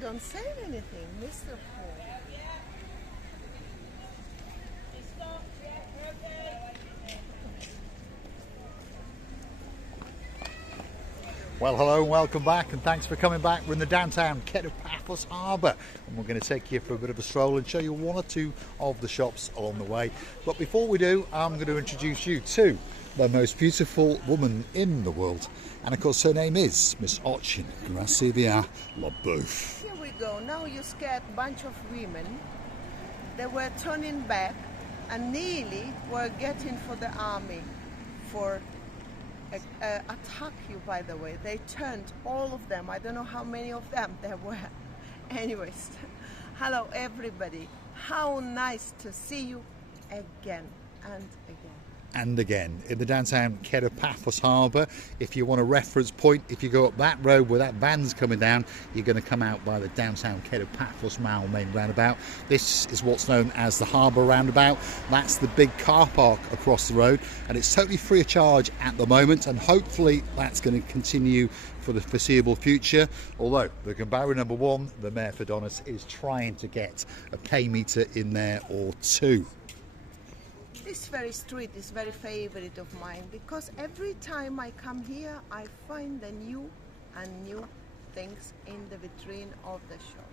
don't say anything, Mr. Paul. Well, hello and welcome back, and thanks for coming back. We're in the downtown Kato Paphos Harbour, and we're going to take you for a bit of a stroll and show you one or two of the shops along the way. But before we do, I'm going to introduce you to the most beautiful woman in the world, and of course her name is Miss Ochin. Grazie via la bouffe. Here we go. Now you scared a bunch of women. They were turning back and nearly were getting for the army for attack you, by the way. They turned, all of them. I don't know how many of them there were. Anyways, hello everybody. How nice to see you again and again. And again in the downtown Kato Paphos Harbour. If you want a reference point, if you go up that road where that van's coming down, you're going to come out by the downtown Kato Paphos Mall main roundabout. This is what's known as the harbour roundabout. That's the big car park across the road, and it's totally free of charge at the moment, and hopefully that's going to continue for the foreseeable future. Although the barrier number one, the Mayor for Donis, is trying to get a pay meter in there or two. This very street is very favorite of mine because every time I come here I find the new things in the vitrine of the shop.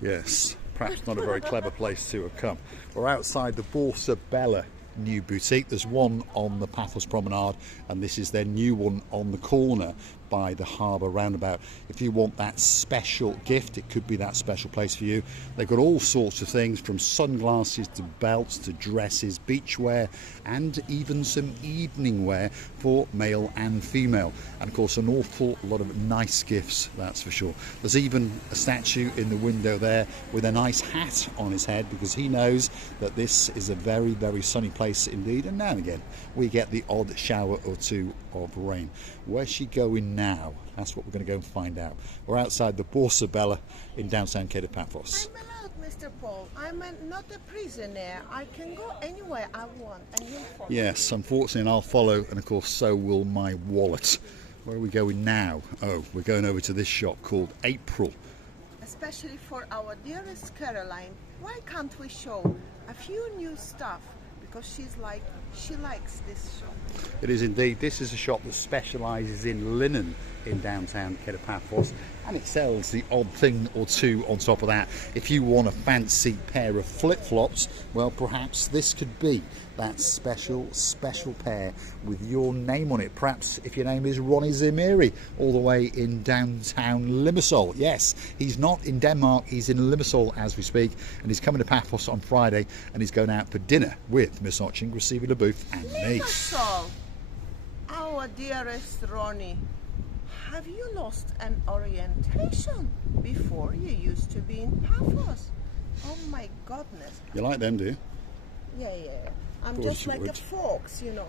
Yes, perhaps not a very clever place to have come. We're outside the Borsa Bella new boutique. There's one on the Paphos Promenade, and this is their new one on the corner by the harbour roundabout. If you want that special gift, it could be that special place for you. They've got all sorts of things, from sunglasses to belts to dresses, beachwear, and even some evening wear for male and female. And of course an awful lot of nice gifts, that's for sure. There's even a statue in the window there with a nice hat on his head, because he knows that this is a very, very sunny place indeed, and now and again we get the odd shower or two of rain. Where's she going now? That's what we're going to go and find out. We're outside the Borsa Bella in downtown Kato Paphos. I'm allowed, Mr. Paul. I'm not a prisoner. I can go anywhere I want, and you'll follow. Yes, unfortunately, and I'll follow, and of course so will my wallet. Where are we going now? Oh, we're going over to this shop called April. Especially for our dearest Caroline, why can't we show a few new stuff? Because she likes this shop. It is indeed. This is a shop that specialises in linen in downtown Kato Paphos, and it sells the odd thing or two on top of that. If you want a fancy pair of flip-flops, well, perhaps this could be that special pair with your name on it. Perhaps if your name is Ronnie Zemiri, all the way in downtown Limassol. Yes, he's not in Denmark, he's in Limassol as we speak, and he's coming to Paphos on Friday, and he's going out for dinner with Miss Ochin, Grazie via la bouffe, and me. Limassol, our dearest Ronnie. Have you lost an orientation? Before you used to be in Paphos. Oh my goodness. You like them, do you? Yeah. I'm just like a fox, you know.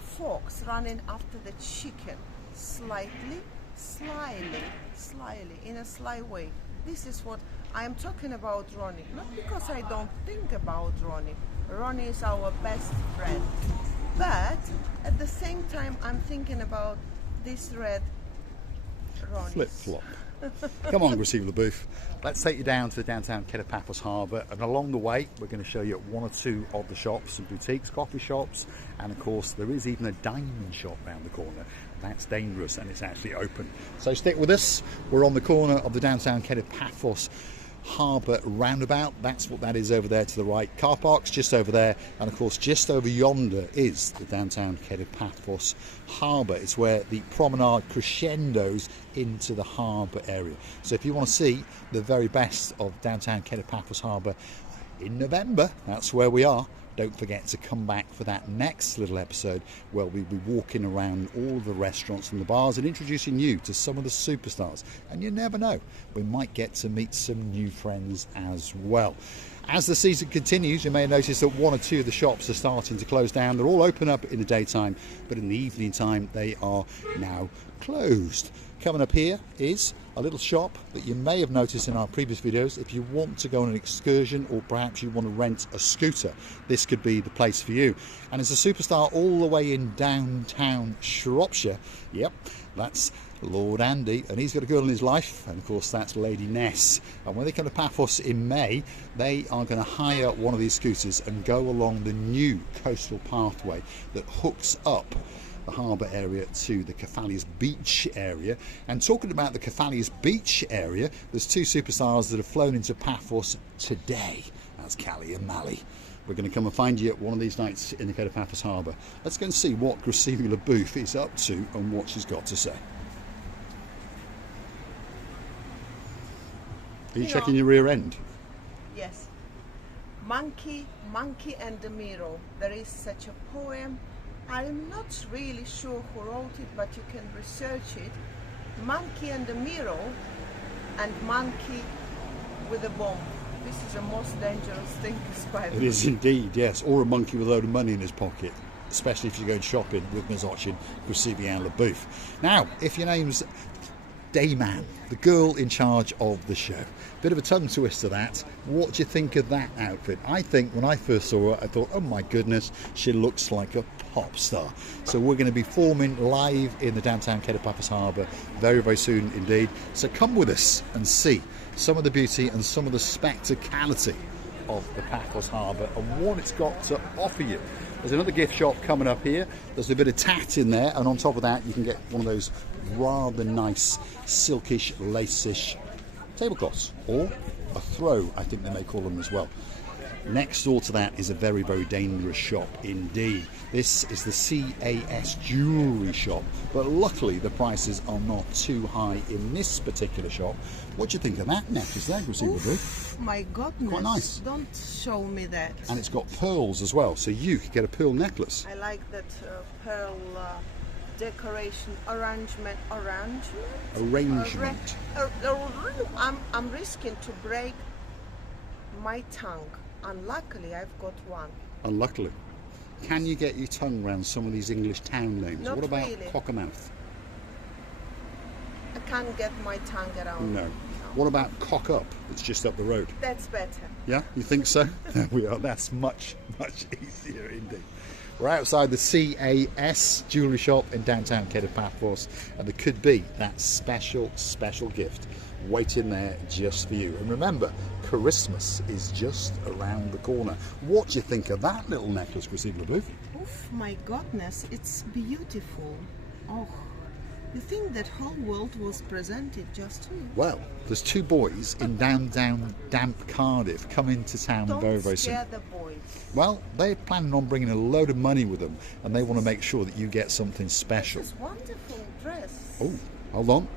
Fox running after the chicken. Slyly, in a sly way. This is what I'm talking about Ronnie. Not because I don't think about Ronnie. Ronnie is our best friend. But at the same time, I'm thinking about this red Ronnie. Flip-flop. Come on, Grazie via la bouffe. Let's take you down to the downtown Kato Paphos Harbour, and along the way we're going to show you one or two of the shops and boutiques, coffee shops, and of course there is even a diamond shop round the corner. That's dangerous, and it's actually open. So stick with us. We're on the corner of the downtown Kato Paphos Harbour roundabout. That's what that is over there to the right. Car park's just over there, and of course just over yonder is the downtown Kato Paphos Harbour. It's where the promenade crescendos into the harbour area. So if you want to see the very best of downtown Kato Paphos Harbour in November, that's where we are. Don't forget to come back for that next little episode where we'll be walking around all the restaurants and the bars and introducing you to some of the superstars. And you never know, we might get to meet some new friends as well. As the season continues, you may notice that one or two of the shops are starting to close down. They're all open up in the daytime, but in the evening time they are now closed. Coming up here is a little shop that you may have noticed in our previous videos. If you want to go on an excursion, or perhaps you want to rent a scooter, this could be the place for you. And it's a superstar all the way in downtown Shropshire. Yep, That's Lord Andy, and he's got a girl in his life, and of course that's Lady Ness. And when they come to Paphos in May, they are going to hire one of these scooters and go along the new coastal pathway that hooks up the harbour area to the Cephalius beach area. And talking about the Cephalius beach area, there's two superstars that have flown into Paphos today. That's Callie and Mally. We're going to come and find you at one of these nights in the Kato Paphos Harbour. Let's go and see what Graciela LaBouffe is up to and what she's got to say. Are you checking your rear end? Yes. Monkey and the Mirror. There is such a poem. I'm not really sure who wrote it, but you can research it. Monkey and the Mirror and monkey with a bomb. This is the most dangerous thing to spy. It is indeed, yes. Or a monkey with a load of money in his pocket, especially if you're going shopping with Ms. Ochin, Graciela LaBouffe. Now, if your name's Dayman, the girl in charge of the show, bit of a tongue twister that. What do you think of that outfit? I think when I first saw her, I thought, oh my goodness, she looks like a pop star. So we're going to be filming live in the downtown Kato Paphos Harbour very, very soon indeed. So come with us and see some of the beauty and some of the spectacality of the Paphos Harbour and what it's got to offer you. There's another gift shop coming up here. There's a bit of tat in there, and on top of that you can get one of those rather nice silkish, lace-ish tablecloths, or a throw, I think they may call them as well. Next door to that is a very, very dangerous shop indeed. This is the CAS jewellery shop, but luckily the prices are not too high in this particular shop. What do you think of that necklace there, Graciela LaBouffe? My goodness. Quite nice. Don't show me that. And it's got pearls as well, so you could get a pearl necklace. I like that pearl decoration arrangement. I'm risking to break my tongue. Unluckily, I've got one. Unluckily. Can you get your tongue around some of these English town names? Not what about really. Cockermouth? I can't get my tongue around. No. What about Cock Up? It's just up the road. That's better. Yeah, you think so? There we are. That's much, much easier indeed. We're outside the CAS jewellery shop in downtown Kato Paphos, and there could be that special, special gift waiting there just for you. And remember, Christmas is just around the corner. What do you think of that little necklace, Graciela LaBouffe? Oh my goodness, it's beautiful. Oh, you think that whole world was presented just to you? Well, there's two boys in downtown damp Cardiff coming to town very, very soon. Don't scare the boys. Well, they're planning on bringing a load of money with them, and they want to make sure that you get something special. This is wonderful dress. Oh, hold on.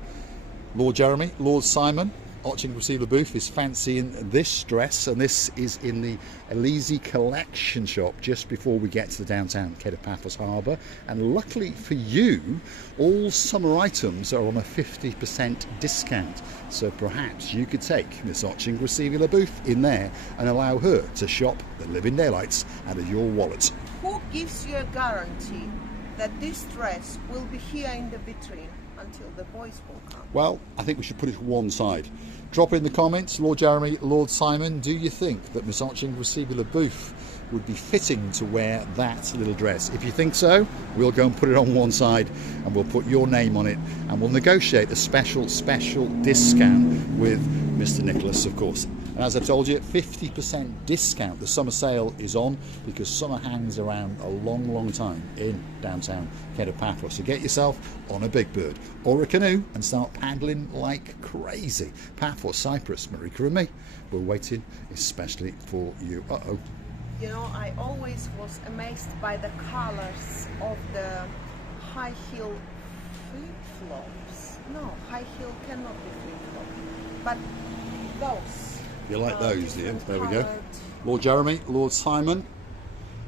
Lord Jeremy, Lord Simon, Ochin Graciela LaBouffe is fancying this dress, and this is in the Elise collection shop just before we get to the downtown Kato Paphos Harbour. And luckily for you, all summer items are on a 50% discount. So perhaps you could take Miss Ochin Graciela LaBouffe in there and allow her to shop the living daylights out of your wallet. Who gives you a guarantee that this dress will be here in the vitrine until the boys will come? Well, I think we should put it to one side. Drop it in the comments, Lord Jeremy, Lord Simon, do you think that Miss Ochin Graciela LaBouffe would be fitting to wear that little dress? If you think so, we'll go and put it on one side and we'll put your name on it, and we'll negotiate a special discount with Mr. Nicholas, of course. And as I told you, 50% discount. The summer sale is on because summer hangs around a long, long time in downtown Kato Paphos. So get yourself on a big bird or a canoe and start paddling like crazy. Paphos Cyprus, Marika and me, we're waiting especially for you. Uh-oh. You know, I always was amazed by the colors of the high heel flip-flops. No, high heel cannot be flip-flop. But those. You like those, do you? There we go. coloured. Lord Jeremy, Lord Simon.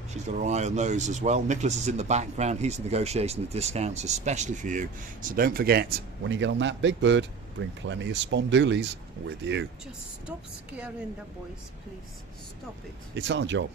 She's got her eye on those as well. Nicholas is in the background. He's negotiating the discounts, especially for you. So don't forget, when you get on that big bird, bring plenty of spondoolies with you. Just stop scaring the boys, please. Stop it. It's our job.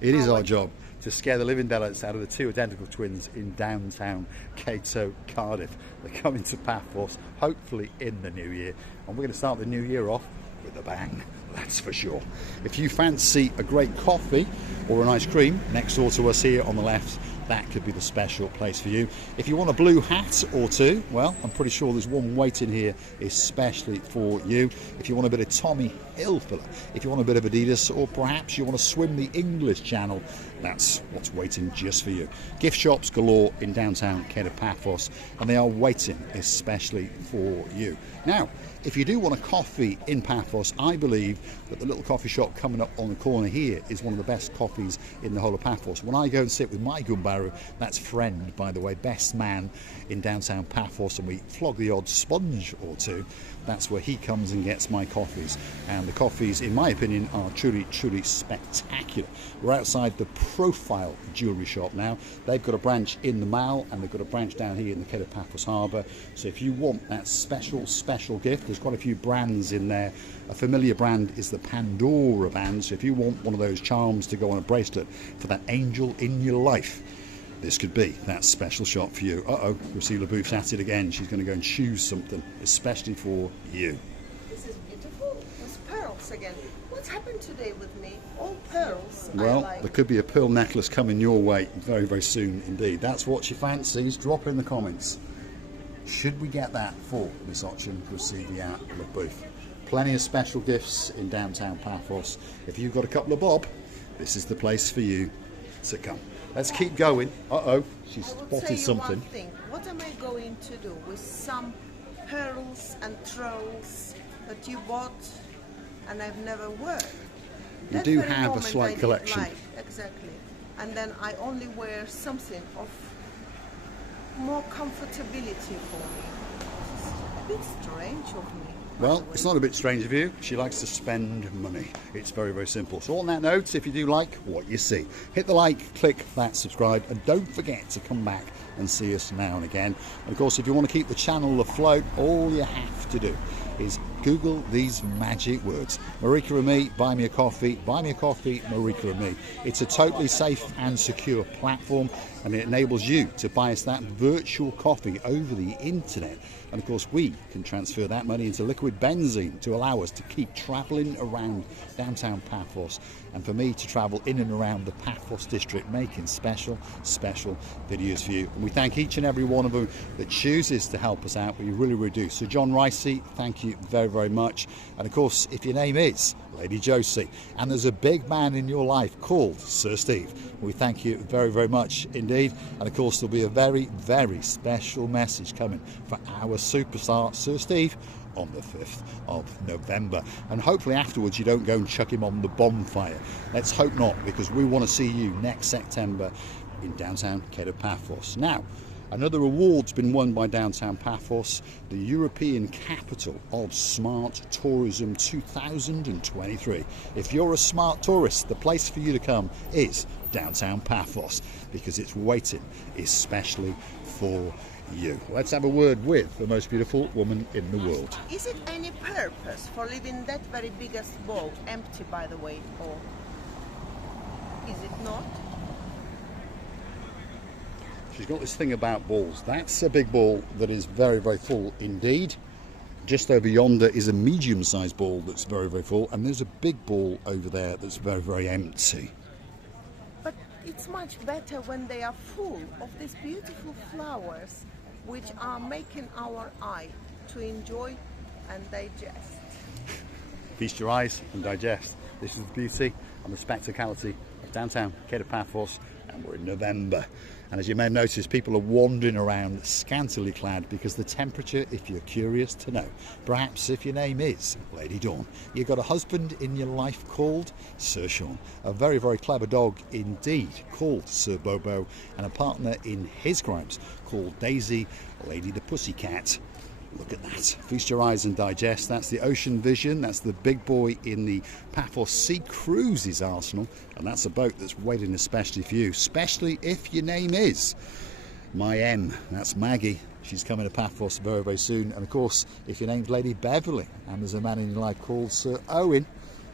It is our job to scare the living daylights out of the two identical twins in downtown Kato, Cardiff. They're coming to Paphos, hopefully in the new year. And we're going to start the new year off with a bang, that's for sure. If you fancy a great coffee or an ice cream, next door to us here on the left, that could be the special place for you. If you want a blue hat or two, well, I'm pretty sure there's one waiting here especially for you. If you want a bit of Tommy Hilfiger, if you want a bit of Adidas, or perhaps you want to swim the English Channel, that's what's waiting just for you. Gift shops galore in downtown Kato Paphos, and they are waiting especially for you. Now, if you do want a coffee in Paphos, I believe that the little coffee shop coming up on the corner here is one of the best coffees in the whole of Paphos. When I go and sit with my Gumbaru, that's Friend, by the way, best man in downtown Paphos, and we flog the odd sponge or two, that's where he comes and gets my coffees. And the coffees, in my opinion, are truly, truly spectacular. We're outside the Profile jewellery shop now. They've got a branch in the Mall, and they've got a branch down here in the Kato Paphos Harbour. So if you want that special, special gift, there's quite a few brands in there. A familiar brand is the Pandora band. So if you want one of those charms to go on a bracelet for that angel in your life, this could be that special shop for you. Uh-oh, Lucille Boof's at it again. She's going to go and choose something, especially for you. This is beautiful. Those pearls again. What's happened today with me? All pearls. Well, I like. there could be a pearl necklace coming your way very, very soon indeed. That's what she fancies. Drop in the comments. Should we get that for this auction to receive the outlet booth? Plenty of special gifts in downtown Paphos. If you've got a couple of bob, this is the place for you to come. Let's keep going. Uh-oh, she's spotted something. One thing. What am I going to do with some pearls and trolls that you bought and I've never worn? We do have a slight collection. Exactly. And then I only wear something of more comfortability for me. It's a bit strange of me. Well, it's not a bit strange of you. She likes to spend money. It's very, very simple. So on that note, if you do like what you see, hit the like, click that subscribe, and don't forget to come back and see us now and again. And of course, if you want to keep the channel afloat, all you have to do is Google these magic words: Marika and me, buy me a coffee, Marika and me. It's a totally safe and secure platform, and it enables you to buy us that virtual coffee over the internet. And of course, we can transfer that money into liquid benzene to allow us to keep travelling around downtown Paphos, and for me to travel in and around the Paphos district, making special, special videos for you. And we thank each and every one of them that chooses to help us out. We really, really do. So John Ricey, thank you very, very much. And of course, if your name is Lady Josie, and there's a big man in your life called Sir Steve, we thank you very, very much indeed. And of course, there'll be a very, very special message coming for our superstar Sir Steve on the 5th of November, and hopefully afterwards you don't go and chuck him on the bonfire. Let's hope not, because we want to see you next September in downtown Kato Paphos. Now, another award's been won by downtown Paphos, the European Capital of Smart Tourism 2023. If you're a smart tourist, the place for you to come is downtown Paphos, because it's waiting especially for you. Let's have a word with the most beautiful woman in the world. Is it any purpose for leaving that very biggest bowl empty, by the way, or is it not? She's got this thing about balls. That's a big ball that is very, very full indeed. Just over yonder is a medium-sized ball that's very, very full, and there's a big ball over there that's very, very empty. But it's much better when they are full of these beautiful flowers, which are making our eye to enjoy and digest. Feast your eyes and digest. This is the beauty and the spectacality of downtown Kato Paphos, and we're in November. And as you may have noticed, people are wandering around scantily clad because the temperature, if you're curious to know, perhaps if your name is Lady Dawn, you've got a husband in your life called Sir Sean, a very, very clever dog indeed called Sir Bobo, and a partner in his crimes called Daisy, Lady the Pussycat. Look at that. Feast your eyes and digest. That's the Ocean Vision. That's the big boy in the Paphos Sea Cruises arsenal. And that's a boat that's waiting especially for you, especially if your name is My M. That's Maggie. She's coming to Paphos very, very soon. And of course, if your name's Lady Beverly and there's a man in your life called Sir Owen,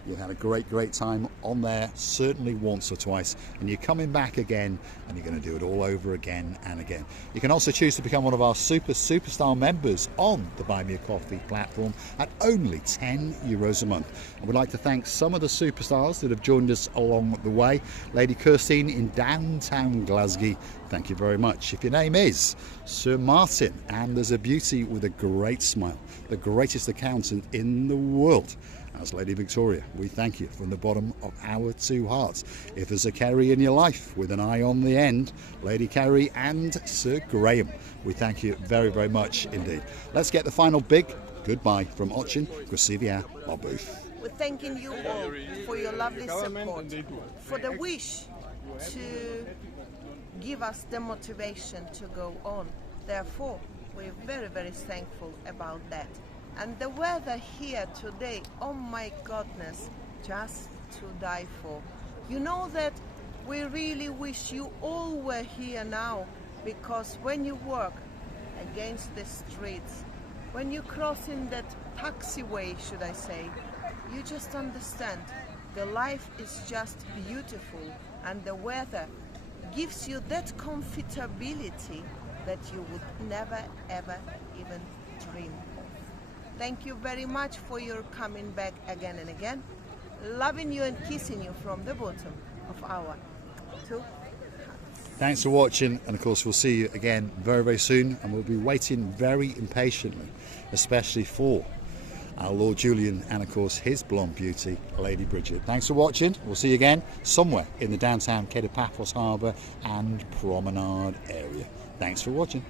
You've had a great time on there, certainly once or twice, and you're coming back again, and you're going to do it all over again and again. You can also choose to become one of our superstar members on the Buy Me a Coffee platform at only €10 a month. And we'd like to thank some of the superstars that have joined us along the way. Lady Kirstine in downtown Glasgow, thank you very much. If your name is Sir Martin, and there's a beauty with a great smile, the greatest accountant in the world, as Lady Victoria, we thank you from the bottom of our two hearts. If there's a Kerry in your life with an eye on the end, Lady Kerry and Sir Graham, we thank you very much indeed. Let's get the final big goodbye from Ochin Grasivia Booth. We're thanking you all for your lovely support, for the wish to give us the motivation to go on. Therefore, we're very thankful about that. And the weather here today, oh my goodness, just to die for. You know that we really wish you all were here now, because when you work against the streets, when you cross in that taxiway, should I say, you just understand the life is just beautiful, and the weather gives you that comfortability that you would never ever even dream of. Thank you very much for your coming back again and again. Loving you and kissing you from the bottom of our two hearts. Thanks for watching, and of course we'll see you again very soon, and we'll be waiting very impatiently, especially for our Lord Julian and of course his blonde beauty, Lady Bridget. Thanks for watching. We'll see you again somewhere in the downtown Kato Paphos Harbour and Promenade area. Thanks for watching.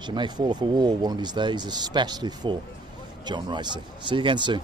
She may fall off a wall one of these days, especially for John Ricey. See you again soon.